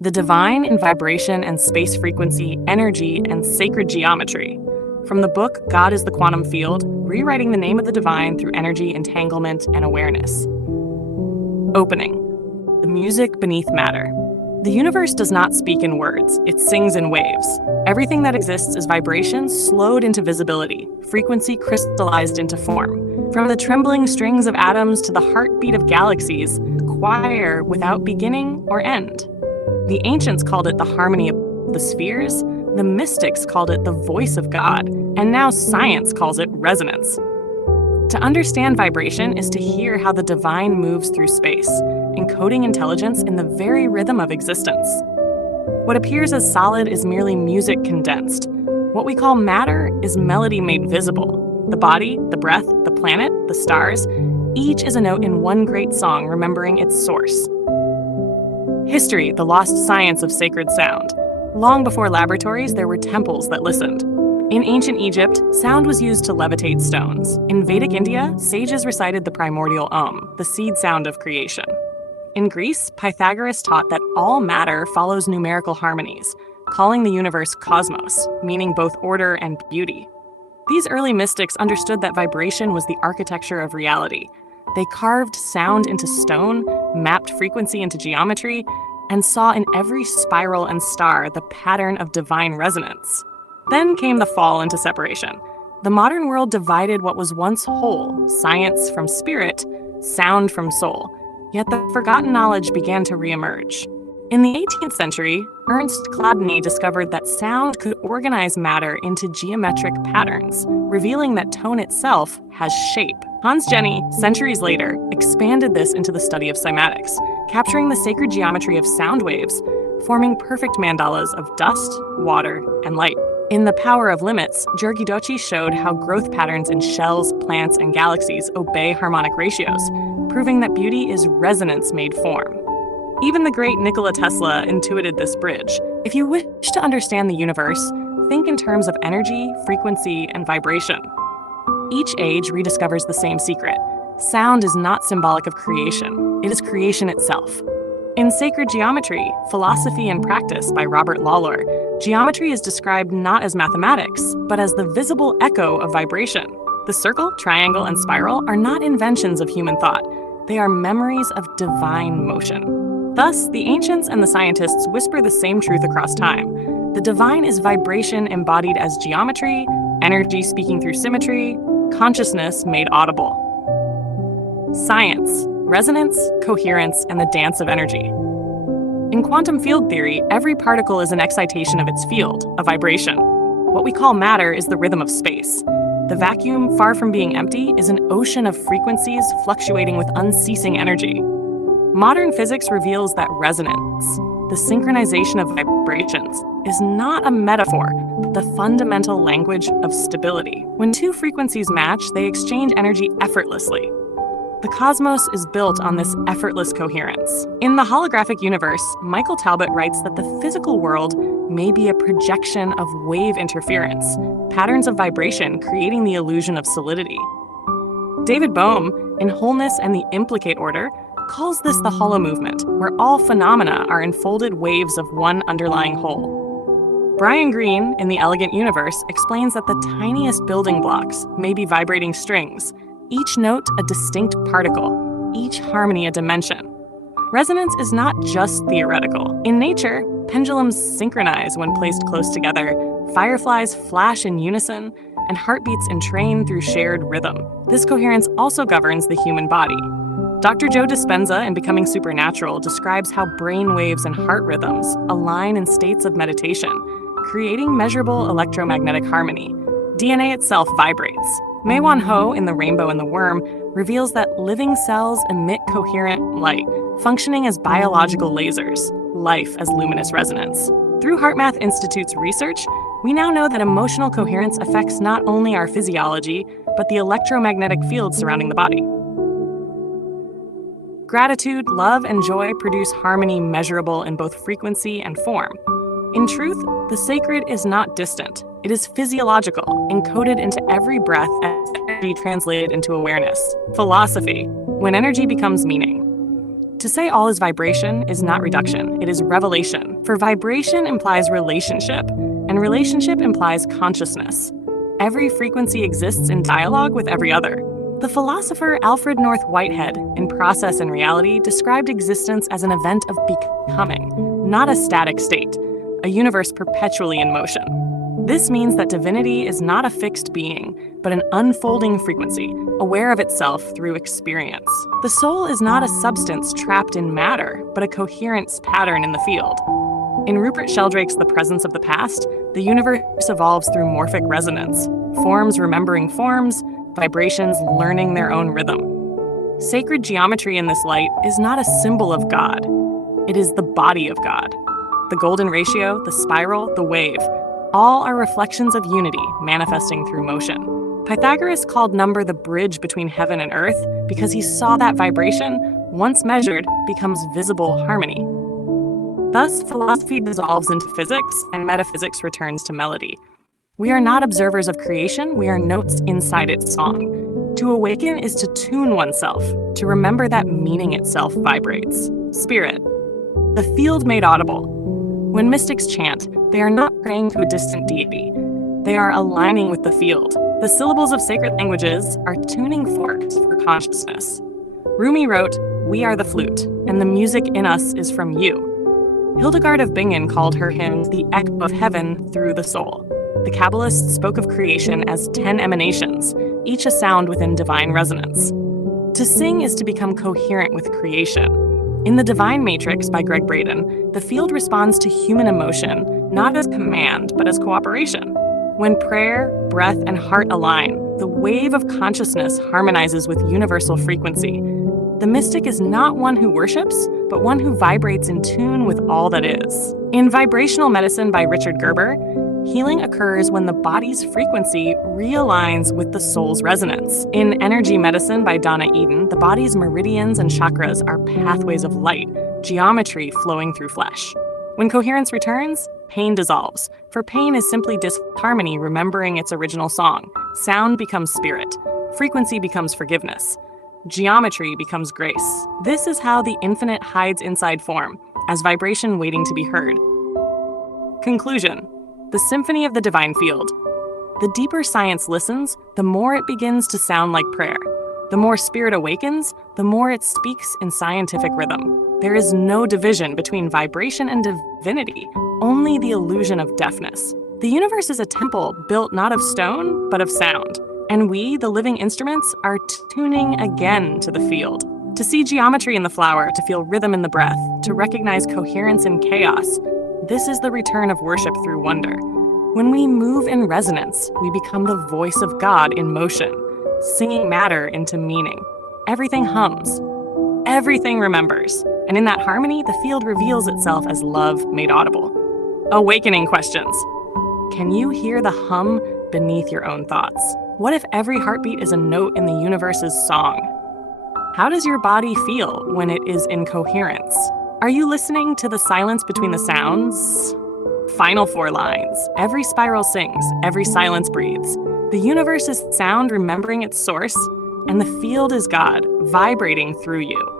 The Divine in Vibration and Space Frequency, Energy, and Sacred Geometry. From the book God is the Quantum Field, Rewriting the Name of the Divine Through Energy, Entanglement, and Awareness. Opening. The music beneath matter. The universe does not speak in words, it sings in waves. Everything that exists is vibration slowed into visibility, frequency crystallized into form. From the trembling strings of atoms to the heartbeat of galaxies, choir without beginning or end. The ancients called it the harmony of the spheres, the mystics called it the voice of God, and now science calls it resonance. To understand vibration is to hear how the divine moves through space, encoding intelligence in the very rhythm of existence. What appears as solid is merely music condensed. What we call matter is melody made visible. The body, the breath, the planet, the stars, each is a note in one great song remembering its source. History, the lost science of sacred sound. Long before laboratories, there were temples that listened. In ancient Egypt, sound was used to levitate stones. In Vedic India, sages recited the primordial the seed sound of creation. In Greece, Pythagoras taught that all matter follows numerical harmonies, calling the universe cosmos, meaning both order and beauty. These early mystics understood that vibration was the architecture of reality. They carved sound into stone, mapped frequency into geometry, and saw in every spiral and star the pattern of divine resonance. Then came the fall into separation. The modern world divided what was once whole, science from spirit, sound from soul. Yet the forgotten knowledge began to reemerge. In the 18th century, Ernst Chladni discovered that sound could organize matter into geometric patterns, revealing that tone itself has shape. Hans Jenny, centuries later, expanded this into the study of cymatics, capturing the sacred geometry of sound waves, forming perfect mandalas of dust, water, and light. In The Power of Limits, Jurgi Doci showed how growth patterns in shells, plants, and galaxies obey harmonic ratios, proving that beauty is resonance made form. Even the great Nikola Tesla intuited this bridge. If you wish to understand the universe, think in terms of energy, frequency, and vibration. Each age rediscovers the same secret. Sound is not symbolic of creation, it is creation itself. In Sacred Geometry, Philosophy and Practice by Robert Lawlor, geometry is described not as mathematics, but as the visible echo of vibration. The circle, triangle, and spiral are not inventions of human thought. They are memories of divine motion. Thus, the ancients and the scientists whisper the same truth across time. The divine is vibration embodied as geometry, energy speaking through symmetry, consciousness made audible. Science, resonance, coherence, and the dance of energy. In quantum field theory, every particle is an excitation of its field, a vibration. What we call matter is the rhythm of space. The vacuum, far from being empty, is an ocean of frequencies fluctuating with unceasing energy. Modern physics reveals that resonance, the synchronization of vibrations, is not a metaphor, but the fundamental language of stability. When two frequencies match, they exchange energy effortlessly. The cosmos is built on this effortless coherence. In The Holographic Universe, Michael Talbot writes that the physical world may be a projection of wave interference, patterns of vibration creating the illusion of solidity. David Bohm, in Wholeness and the Implicate Order, calls this the hollow movement, where all phenomena are enfolded waves of one underlying whole. Brian Greene, in The Elegant Universe, explains that the tiniest building blocks may be vibrating strings, each note a distinct particle, each harmony a dimension. Resonance is not just theoretical. In nature, pendulums synchronize when placed close together, fireflies flash in unison, and heartbeats entrain through shared rhythm. This coherence also governs the human body. Dr. Joe Dispenza, in Becoming Supernatural, describes how brain waves and heart rhythms align in states of meditation, creating measurable electromagnetic harmony. DNA itself vibrates. Mei-Wan Ho, in The Rainbow and the Worm, reveals that living cells emit coherent light, functioning as biological lasers, life as luminous resonance. Through HeartMath Institute's research, we now know that emotional coherence affects not only our physiology, but the electromagnetic field surrounding the body. Gratitude, love, and joy produce harmony measurable in both frequency and form. In truth, the sacred is not distant. It is physiological, encoded into every breath as energy translated into awareness. Philosophy, when energy becomes meaning. To say all is vibration is not reduction, it is revelation. For vibration implies relationship, and relationship implies consciousness. Every frequency exists in dialogue with every other. The philosopher Alfred North Whitehead, in Process and Reality, described existence as an event of becoming, not a static state, a universe perpetually in motion. This means that divinity is not a fixed being, but an unfolding frequency, aware of itself through experience. The soul is not a substance trapped in matter, but a coherence pattern in the field. In Rupert Sheldrake's The Presence of the Past, the universe evolves through morphic resonance, forms remembering forms, vibrations learning their own rhythm. Sacred geometry in this light is not a symbol of God. It is the body of God. The golden ratio, the spiral, the wave, all are reflections of unity manifesting through motion. Pythagoras called number the bridge between heaven and earth because he saw that vibration, once measured, becomes visible harmony. Thus, philosophy dissolves into physics and metaphysics returns to melody. We are not observers of creation, we are notes inside its song. To awaken is to tune oneself, to remember that meaning itself vibrates. Spirit. The field made audible. When mystics chant, they are not praying to a distant deity. They are aligning with the field. The syllables of sacred languages are tuning forks for consciousness. Rumi wrote, "We are the flute, and the music in us is from you." Hildegard of Bingen called her hymns the echo of heaven through the soul. The Kabbalists spoke of creation as 10 emanations, each a sound within divine resonance. To sing is to become coherent with creation. In The Divine Matrix by Greg Braden, the field responds to human emotion not as command, but as cooperation. When prayer, breath, and heart align, the wave of consciousness harmonizes with universal frequency. The mystic is not one who worships, but one who vibrates in tune with all that is. In Vibrational Medicine by Richard Gerber, healing occurs when the body's frequency realigns with the soul's resonance. In Energy Medicine by Donna Eden, the body's meridians and chakras are pathways of light, geometry flowing through flesh. When coherence returns, pain dissolves, for pain is simply disharmony remembering its original song. Sound becomes spirit. Frequency becomes forgiveness. Geometry becomes grace. This is how the infinite hides inside form, as vibration waiting to be heard. Conclusion. The Symphony of the Divine Field. The deeper science listens, the more it begins to sound like prayer. The more spirit awakens, the more it speaks in scientific rhythm. There is no division between vibration and divinity, only the illusion of deafness. The universe is a temple built not of stone, but of sound. And we, the living instruments, are tuning again to the field. To see geometry in the flower, to feel rhythm in the breath, to recognize coherence in chaos, this is the return of worship through wonder. When we move in resonance, we become the voice of God in motion, singing matter into meaning. Everything hums. Everything remembers. And in that harmony, the field reveals itself as love made audible. Awakening questions. Can you hear the hum beneath your own thoughts? What if every heartbeat is a note in the universe's song? How does your body feel when it is in coherence? Are you listening to the silence between the sounds? Final 4 lines. Every spiral sings, every silence breathes. The universe is sound remembering its source, and the field is God vibrating through you.